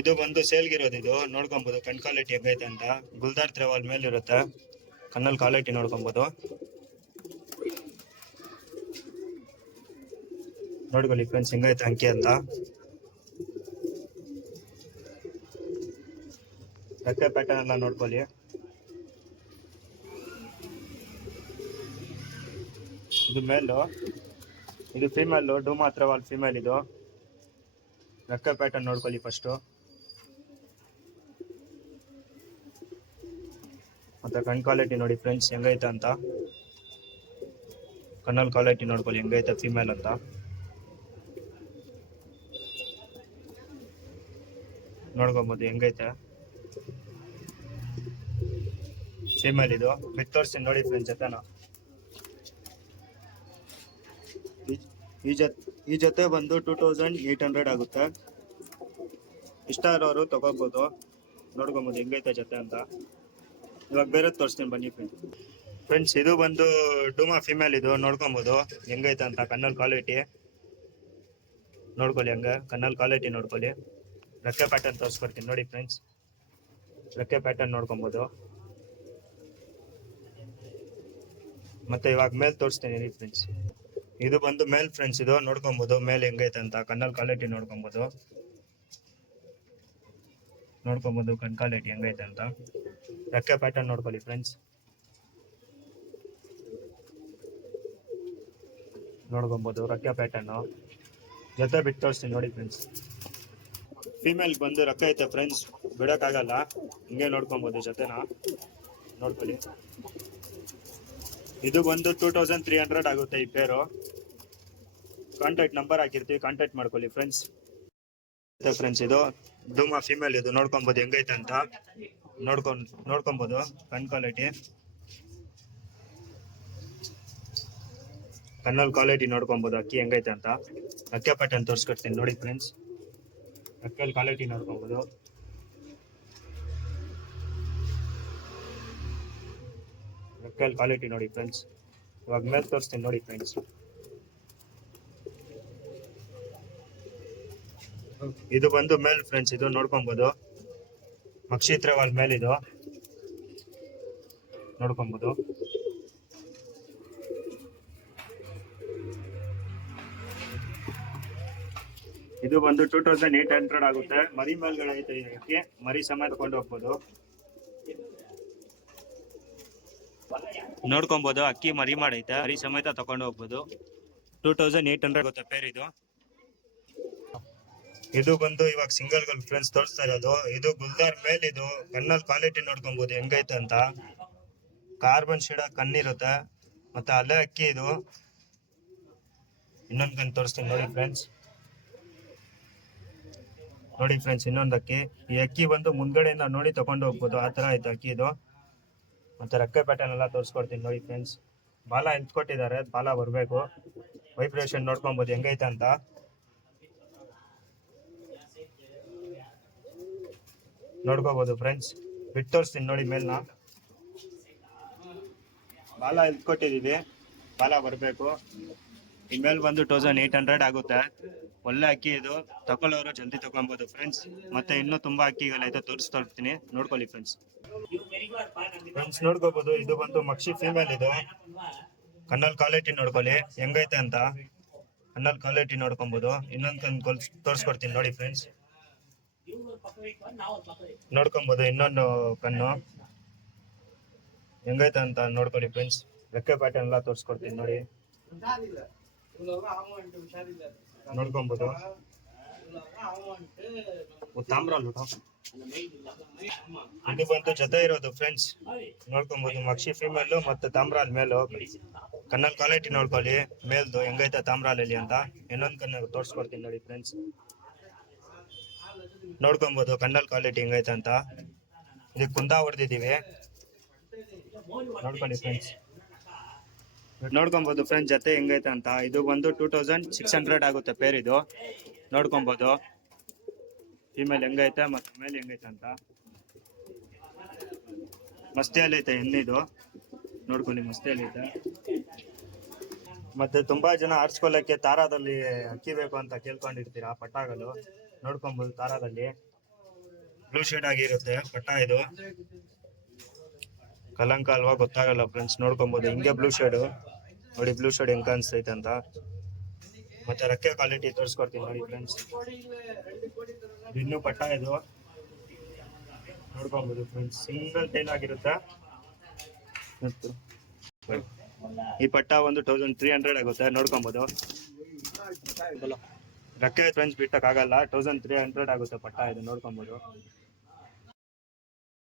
ಇದು ಬಂದು ಸೇಲ್ಗಿರೋದು. ಇದು ನೋಡ್ಕೊಬಹುದು ಕಣ್ ಕ್ವಾಲಿಟಿ ಹೆಂಗೈತೆ ಅಂತ. ಗುಲ್ದಾರ್ ತ್ರೆವಾಲ್ ಮೇಲೆ ಇರುತ್ತೆ, ಕಣ್ಣಲ್ಲಿ ಕ್ವಾಲಿಟಿ ನೋಡ್ಕೊಬಹುದು. ನೋಡ್ಕೊಳ್ಳಿ ಫ್ರೆಂಡ್ಸ್ ಹೆಂಗೈತೆ ಅಂಕಿ ಅಂತ. ರೆಕ್ಕೆ ಪ್ಯಾಟರ್ನ್ ಎಲ್ಲ ನೋಡ್ಕೊಳ್ಳಿ. ಇದು ಮೇಲು, ಇದು ಫೀಮೇಲು, ಡೂಮಾ ತ್ರೆವಾಲ್ ಫೀಮೇಲ್. ಇದು ರೆಕ್ಕೆ ಪ್ಯಾಟರ್ನ್ ನೋಡ್ಕೊಳ್ಳಿ ಫಸ್ಟು. ಮತ್ತೆ ಕಣ್ ಕ್ವಾಲಿಟಿ ನೋಡಿ ಫ್ರೆಂಡ್ಸ್ ಹೆಂಗೈತೆ ಅಂತ. ಕಣ್ಣಲ್ಲಿ ಕ್ವಾಲಿಟಿ ನೋಡ್ಕೊಳ್ಳಿ ಹೆಂಗೈತೆ ಫೀಮೇಲ್ ಅಂತ. ನೋಡ್ಕೊಬೋದು ಹೆಂಗೈತೆ ಫೀಮೇಲ್. ಇದು ಬಿಟ್ಟು ತೋರಿಸ್ತೀನಿ ನೋಡಿ ಫ್ರೆಂಡ್ಸ್ ಜೊತೆನ. ಈ ಜೊತೆ ಬಂದು 2800 ಆಗುತ್ತೆ. ಇಷ್ಟ ಇರೋರು ತಗೋಬಹುದು. ನೋಡ್ಕೊಬೋದು ಹೆಂಗೈತೆ ಜೊತೆ ಅಂತ. ಇವಾಗ ಬೇರೆ ತೋರಿಸ್ತೀನಿ ಬನ್ನಿ ಫ್ರೆಂಡ್ಸ್. ಇದು ಬಂದು ಡೂಮಾ ಫಿಮೇಲ್. ಇದು ನೋಡ್ಕೊಬೋದು ಹೆಂಗೈತೆ ಅಂತ. ಕಣ್ಣಲ್ಲಿ ಕ್ವಾಲಿಟಿ ನೋಡ್ಕೊಳ್ಳಿ, ಹಂಗೆ ಕಣ್ಣಲ್ಲಿ ಕ್ವಾಲಿಟಿ ನೋಡ್ಕೊಳ್ಳಿ. ರೆಕ್ಕೆ ಪ್ಯಾಟರ್ನ್ ತೋರಿಸ್ಕೊಡ್ತೀನಿ ನೋಡಿ ಫ್ರೆಂಡ್ಸ್. ರೆಕ್ಕೆ ಪ್ಯಾಟರ್ನ್ ನೋಡ್ಕೊಬೋದು. ಮತ್ತೆ ಇವಾಗ ಮೇಲ್ ತೋರಿಸ್ತೀನಿ ಫ್ರೆಂಡ್ಸ್. ಇದು ಬಂದು ಮೇಲ್ ಫ್ರೆಂಡ್ಸ್. ಇದು ನೋಡ್ಕೊಬೋದು ಮೇಲ್ ಹೆಂಗೈತೆ ಅಂತ. ಕಣ್ಣಲ್ಲಿ ಕ್ವಾಲಿಟಿ ನೋಡ್ಕೊಬೋದು. ಕಣ್ ಕ್ವಾಲಿಟಿ ಹೆಂಗೈತೆ ಅಂತ. ರೆಕ್ಕೆ ಪ್ಯಾಟರ್ನ್ ನೋಡ್ಕೊಳ್ಳಿ ಫ್ರೆಂಡ್ಸ್. ನೋಡ್ಕೊಬೋದು ರೆಕ್ಕೆ ಪ್ಯಾಟರ್ನು. ಜೊತೆ ಬಿಟ್ಟು ತೋರಿಸ್ತೀನಿ ನೋಡಿ ಫ್ರೆಂಡ್ಸ್. ಫೀಮೇಲ್ ಬಂದು ರೆಕ್ಕೆ ಐತೆ ಫ್ರೆಂಡ್ಸ್, ಬಿಡೋಕ್ಕಾಗಲ್ಲ. ಹಿಂಗೆ ನೋಡ್ಕೊಬೋದು ಜೊತೆನ. ನೋಡ್ಕೊಳ್ಳಿ. ಇದು ಬಂದು 2300 ಆಗುತ್ತೆ ಈ ಪೇರು. ಕಾಂಟ್ಯಾಕ್ಟ್ ನಂಬರ್ ಹಾಕಿರ್ತೀವಿ, ಕಾಂಟ್ಯಾಕ್ಟ್ ಮಾಡ್ಕೊಳ್ಳಿ ಫ್ರೆಂಡ್ಸ್. ಇದು ಡೂಮಾ ಫಿಮೇಲ್. ಇದು ನೋಡ್ಕೊಬೋದು ಹೆಂಗೈತೆ ಅಂತ. ನೋಡ್ಕೊಬೋದು ಕಣ್ ಕ್ವಾಲಿಟಿ. ಕಣ್ಣಲ್ಲಿ ಕ್ವಾಲಿಟಿ ನೋಡ್ಕೊಬೋದು ಅಕ್ಕಿ ಹೆಂಗೈತೆ ಅಂತ. ರೆಕ್ಕೆ ಪ್ಯಾಟರ್ನ್ ತೋರಿಸ್ಕೊಡ್ತೀನಿ ನೋಡಿ ಫ್ರೆಂಡ್ಸ್. ರೆಕ್ಕೆಯಲ್ಲಿ ಕ್ವಾಲಿಟಿ ನೋಡ್ಕೊಬೋದು. ರೆಕ್ಕೆಯಲ್ಲಿ ಕ್ವಾಲಿಟಿ ನೋಡಿ ಫ್ರೆಂಡ್ಸ್. ಇವಾಗ ಮೇಲೆ ತೋರಿಸ್ತೀನಿ ನೋಡಿ ಫ್ರೆಂಡ್ಸ್. ಇದು ಬಂದು ಮೇಲ್ ಫ್ರೆಂಡ್ಸ್. ಇದು ನೋಡ್ಕೊಬೋದು ಮಕ್ಷಿ ತ್ರೆವಾಲ್ ಮೇಲ್. ಇದು ನೋಡ್ಕೊಬೋದು. ಇದು ಬಂದು 2800 ಆಗುತ್ತೆ. ಮರಿ ಮೇಲ್ಗಡೆ ಐತೆ ಇದಕ್ಕೆ, ಮರಿ ಸಮೇತ ತಗೊಂಡು ಹೋಗ್ಬೋದು. ನೋಡ್ಕೊಬೋದು ಅಕ್ಕಿ ಮರಿ ಮಾಡೈತೆ, ಮರಿ ಸಮೇತ ತಗೊಂಡು ಹೋಗ್ಬೋದು. 2800 ಆಗುತ್ತೆ ಪೇರ್ ಇದು. ಇದು ಬಂದು ಇವಾಗ ಸಿಂಗಲ್ ಗಲ್ ಫ್ರೆಂಡ್ಸ್ ತೋರಿಸ್ತಾ ಇರೋದು. ಇದು ಗುಲ್ದಾರ್ ಮೇಲ್. ಇದು ಕಣ್ಣಲ್ಲಿ ಕ್ವಾಲಿಟಿ ನೋಡ್ಕೊಬೋದು ಹೆಂಗೈತೆ ಅಂತ. ಕಾರ್ಬನ್ ಶೀಡ ಕಣ್ಣಿರುತ್ತೆ. ಮತ್ತೆ ಅಲ್ಲೇ ಅಕ್ಕಿ. ಇದು ಇನ್ನೊಂದು ಕಣ್ ತೋರಿಸ್ತೀನಿ ನೋಡಿ ಫ್ರೆಂಡ್ಸ್. ನೋಡಿ ಫ್ರೆಂಡ್ಸ್ ಇನ್ನೊಂದು ಅಕ್ಕಿ. ಈ ಅಕ್ಕಿ ಬಂದು ಮುಂದ್ಗಡೆಯಿಂದ ನೋಡಿ ತಗೊಂಡು ಹೋಗ್ಬೋದು, ಆ ತರ ಐತೆ ಅಕ್ಕಿ ಇದು. ಮತ್ತೆ ರೆಕ್ಕೆ ಪ್ಯಾಟರ್ನ್ ಎಲ್ಲ ತೋರಿಸ್ಕೊಡ್ತೀನಿ ನೋಡಿ ಫ್ರೆಂಡ್ಸ್. ಬಾಲ ಎಲ್ತ್ಕೊಟ್ಟಿದ್ದಾರೆ, ಬಾಲ ಬರಬೇಕು. ವೈಬ್ರೇಷನ್ ನೋಡ್ಕೊಬೋದು ಹೆಂಗೈತೆ ಅಂತ. ನೋಡ್ಕೋಬಹುದು ಫ್ರೆಂಡ್ಸ್. ಬಿಟ್ಟು ತೋರಿಸ್ತೀನಿ ನೋಡಿ ಮೇಲ್ನ. ಬಾಲ ಎಲ್ತ್ಕೊಟ್ಟಿದೀವಿ, ಬಾಲ ಬರಬೇಕು. ಈ ಮೇಲ್ ಬಂದು 2800 ಆಗುತ್ತೆ. ಒಳ್ಳೆ ಅಕ್ಕಿ ಇದು, ತಗೊಳ್ಳೋರು ಜಲ್ದಿ ತಗೊಬೋದು ಫ್ರೆಂಡ್ಸ್. ಮತ್ತೆ ಇನ್ನೂ ತುಂಬಾ ಅಕ್ಕಿಗಳೈತೆ, ತೋರಿಸ್ತೀನಿ ನೋಡ್ಕೊಳ್ಳಿ ಫ್ರೆಂಡ್ಸ್. ನೋಡ್ಕೋಬಹುದು. ಇದು ಬಂದು ಮಕ್ಷಿ ಫೀಮೇಲ್. ಇದು ಕಣ್ಣಲ್ಲಿ ಕ್ವಾಲಿಟಿ ನೋಡ್ಕೊಳ್ಳಿ ಹೆಂಗೈತೆ ಅಂತ. ಕಣ್ಣಲ್ಲಿ ಕ್ವಾಲಿಟಿ ನೋಡ್ಕೊಬಹುದು. ಇನ್ನೊಂದು ಕಣ್ಣು ತೋರಿಸ್ಕೊಡ್ತೀನಿ ನೋಡಿ ಫ್ರೆಂಡ್ಸ್. ನೋಡ್ಕೊಬಹುದು ಇನ್ನೊಂದು ಕಣ್ಣು ಹೆಂಗೈತೆ ಅಂತ ನೋಡ್ಕೊಳ್ಳಿ ಫ್ರೆಂಡ್ಸ್. ರೆಕ್ಕೆ ಪ್ಯಾಟರ್ನ್ ಎಲ್ಲ ತೋರಿಸ್ಕೊಡ್ತೀನಿ ನೋಡಿ. ನೋಡ್ಕೊಬಹುದು. ತಾಮ್ರ ಇದು ಬಂದು ಜೊತೆ ಇರೋದು ಫ್ರೆಂಡ್ಸ್. ನೋಡ್ಕೊಬಹುದು ಮಕ್ಷಿ ಫೀಮೇಲು ಮತ್ತೆ ತಾಮ್ರಾಲ್ ಮೇಲು. ಕಣ್ಣಲ್ಲಿ ಕ್ವಾಲಿಟಿ ನೋಡ್ಕೊಳ್ಳಿ ಮೇಲ್ದು ಹೆಂಗೈತೆ ತಾಮ್ರಾಲಲ್ಲಿ ಅಂತ. ಇನ್ನೊಂದು ಕಣ್ಣು ತೋರಿಸ್ಕೊಡ್ತೀನಿ ನೋಡಿ ಫ್ರೆಂಡ್ಸ್. ನೋಡ್ಕೊಬಹುದು ಕಣ್ಣಲ್ಲಿ ಕ್ವಾಲಿಟಿ ಹೆಂಗೈತೆ ಅಂತ. ಇದಕ್ಕೆ ಕುಂದ ಹೊಡೆದಿದ್ದೀವಿ, ನೋಡ್ಕೊಳ್ಳಿ ಫ್ರೆಂಡ್ಸ್. ನೋಡ್ಕೊಬಹುದು ಫ್ರೆಂಡ್ಸ್ ಜೊತೆ ಹೆಂಗೈತೆ ಅಂತ. ಇದು ಬಂದು 2600 ಆಗುತ್ತೆ ಪೇರ್. ಇದು ನೋಡ್ಕೊಬಹುದು ಫೀಮೇಲ್ ಹೆಂಗೈತೆ ಮತ್ತೆ ಮೇಲ್ ಹೆಂಗೈತೆ ಅಂತ. ಮಸ್ತಿಯಲ್ಲಿ ಐತೆ ಹೆಣ್ಣಿದು, ನೋಡ್ಕೊಳ್ಳಿ ಮಸ್ತಿಯಲ್ಲಿ ಐತೆ. ಮತ್ತೆ ತುಂಬಾ ಜನ ಆರಿಸ್ಕೊಳ್ಳಕ್ಕೆ ತಾರಾದಲ್ಲಿ ಅಕ್ಕಿ ಬೇಕು ಅಂತ ಕೇಳ್ಕೊಂಡಿರ್ತೀರಾ, ಪಟ್ಟಾಗಲು ನೋಡ್ಕೊಬಹುದು ತಾರಾದಲ್ಲಿ. ಬ್ಲೂ ಶೇಡ್ ಆಗಿರುತ್ತೆ ಪಟ್ಟ ಇದು. ಕಲಂಕ ಅಲ್ವಾ ಗೊತ್ತಾಗಲ್ಲ ಫ್ರೆಂಡ್ಸ್, ನೋಡ್ಕೊಬೋದು. ಹಿಂಗೆ ಬ್ಲೂ ಶೇಡು ನೋಡಿ, ಬ್ಲೂ ಶೇಡ್ ಹೆಂಗ್ ಕಾಣಿಸ್ತೈತೆ ಅಂತ. ಮತ್ತೆ ರಕ್ಕೆ ಕ್ವಾಲಿಟಿ ತೋರಿಸ್ಕೊಡ್ತೀನಿ ನೋಡಿ ಫ್ರೆಂಡ್ಸ್. ಇನ್ನೂ ಪಟ್ಟ ಇದು ನೋಡ್ಕೊಬೋದು ಫ್ರೆಂಡ್ಸ್, ಸಿಂಗಲ್ ಟೈಲ್ ಆಗಿರುತ್ತೆ. ಈ ಪಟ್ಟ ಒಂದು 1300 ಆಗುತ್ತೆ, ನೋಡ್ಕೊಬೋದು. ರಕ್ಕೆ ಫ್ರೆಂಡ್ಸ್ ಬಿಟ್ಟಕ್ಕಾಗಲ್ಲ, 1300 ಆಗುತ್ತೆ ಪಟ್ಟ ಇದು, ನೋಡ್ಕೊಬೋದು.